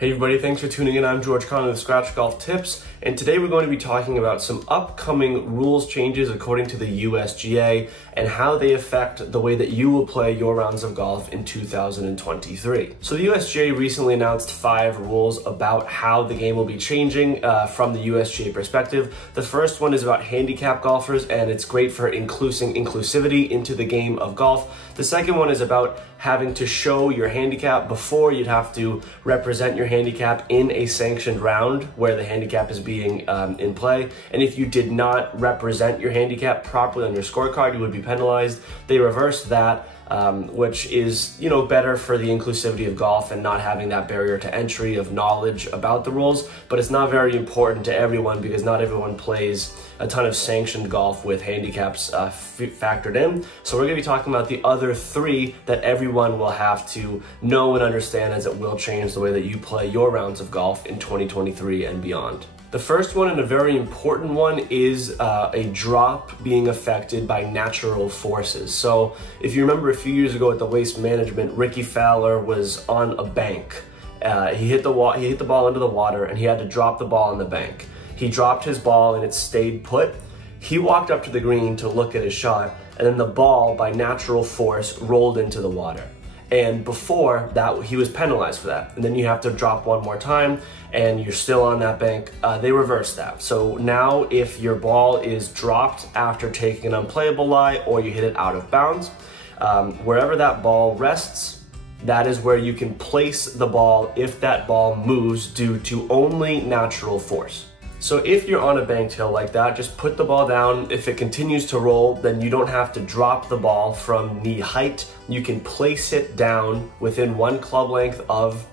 Hey everybody, thanks for tuning in. I'm George Conley with Scratch Golf Tips, and today we're going to be talking about some upcoming rules changes according to the USGA and how they affect the way that you will play your rounds of golf in 2023. So the USGA recently announced 5 rules about how the game will be changing from the USGA perspective. The first one is about handicap golfers, and it's great for inclusivity into the game of golf. The second one is about having to show your handicap before you'd have to represent your handicap in a sanctioned round where the handicap is being in play. And if you did not represent your handicap properly on your scorecard, you would be penalized. They reversed that, which is, better for the inclusivity of golf and not having that barrier to entry of knowledge about the rules. But it's not very important to everyone because not everyone plays a ton of sanctioned golf with handicaps factored in. So we're going to be talking about the other 3 that everyone will have to know and understand, as it will change the way that you play your rounds of golf in 2023 and beyond. The first one, and a very important one, is a drop being affected by natural forces. So if you remember a few years ago at the Waste Management, Ricky Fowler was on a bank. He hit the ball into the water and he had to drop the ball on the bank. He dropped his ball and it stayed put. He walked up to the green to look at his shot, and then the ball, by natural force, rolled into the water. And before that, he was penalized for that. And then you have to drop one more time and you're still on that bank. They reversed that. So now if your ball is dropped after taking an unplayable lie or you hit it out of bounds, wherever that ball rests, that is where you can place the ball if that ball moves due to only natural force. So if you're on a banked hill like that, just put the ball down. If it continues to roll, then you don't have to drop the ball from knee height. You can place it down within 1 club length of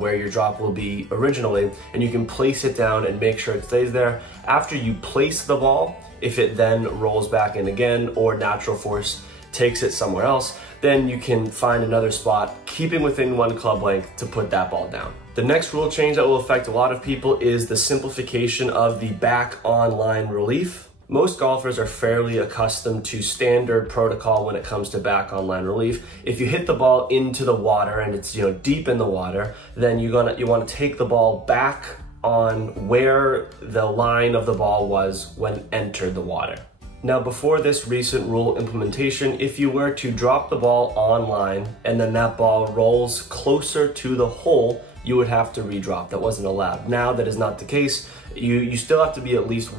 where your drop will be originally, and you can place it down and make sure it stays there. After you place the ball, if it then rolls back in again or natural force takes it somewhere else, then you can find another spot, keeping within 1 club length, to put that ball down. The next rule change that will affect a lot of people is the simplification of the back on line relief. Most golfers are fairly accustomed to standard protocol when it comes to back on line relief. If you hit the ball into the water and it's deep in the water, then you want to take the ball back on where the line of the ball was when it entered the water. Now, before this recent rule implementation, if you were to drop the ball on line and then that ball rolls closer to the hole, you would have to redrop. That wasn't allowed. Now that is not the case. You still have to be at least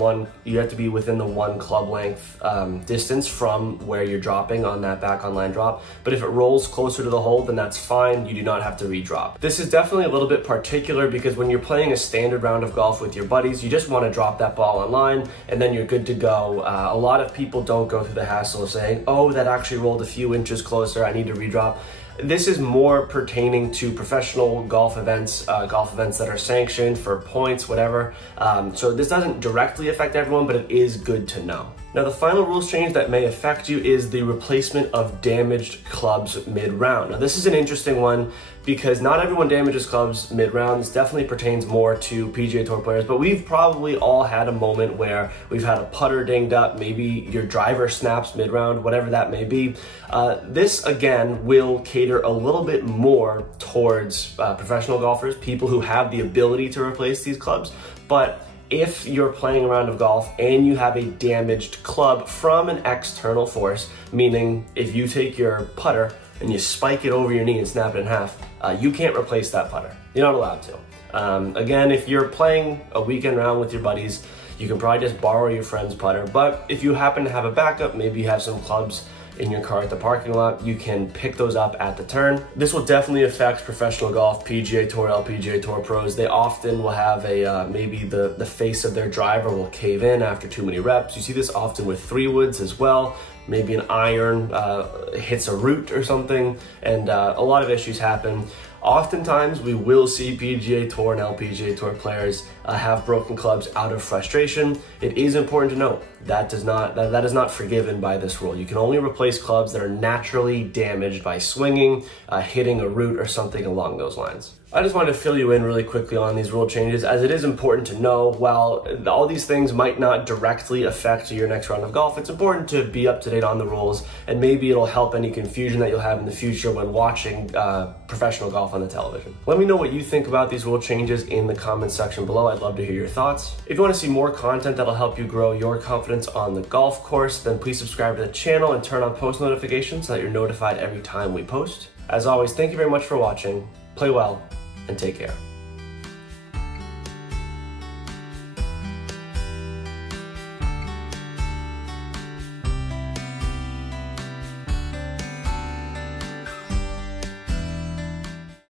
you have to be within the 1 club length distance from where you're dropping on that back on line drop. But if it rolls closer to the hole, then that's fine. You do not have to redrop. This is definitely a little bit particular because when you're playing a standard round of golf with your buddies, you just want to drop that ball on line and then you're good to go. A lot of people don't go through the hassle of saying, oh, that actually rolled a few inches closer, I need to redrop. This is more pertaining to professional golf events that are sanctioned for points, whatever. So this doesn't directly affect everyone, but it is good to know. Now, the final rules change that may affect you is the replacement of damaged clubs mid-round. Now, this is an interesting one because not everyone damages clubs mid-round. This definitely pertains more to PGA Tour players, but we've probably all had a moment where we've had a putter dinged up, maybe your driver snaps mid-round, whatever that may be. This, again, will cater a little bit more towards professional golfers, people who have the ability to replace these clubs, but if you're playing a round of golf and you have a damaged club from an external force, meaning if you take your putter and you spike it over your knee and snap it in half, you can't replace that putter. You're not allowed to. Again, if you're playing a weekend round with your buddies, you can probably just borrow your friend's putter. But if you happen to have a backup, maybe you have some clubs in your car at the parking lot, you can pick those up at the turn. This will definitely affect professional golf, PGA Tour, LPGA Tour pros. They often will have maybe the face of their driver will cave in after too many reps. You see this often with 3-woods as well. Maybe an iron hits a root or something, and a lot of issues happen. Oftentimes, we will see PGA Tour and LPGA Tour players have broken clubs out of frustration. It is important to note that is not forgiven by this rule. You can only replace clubs that are naturally damaged by swinging, hitting a root, or something along those lines. I just wanted to fill you in really quickly on these rule changes, as it is important to know. While all these things might not directly affect your next round of golf, it's important to be up to date on the rules, and maybe it'll help any confusion that you'll have in the future when watching professional golf on the television. Let me know what you think about these rule changes in the comments section below. I'd love to hear your thoughts. If you want to see more content that'll help you grow your confidence on the golf course, then please subscribe to the channel and turn on post notifications so that you're notified every time we post. As always, thank you very much for watching. Play well and take care.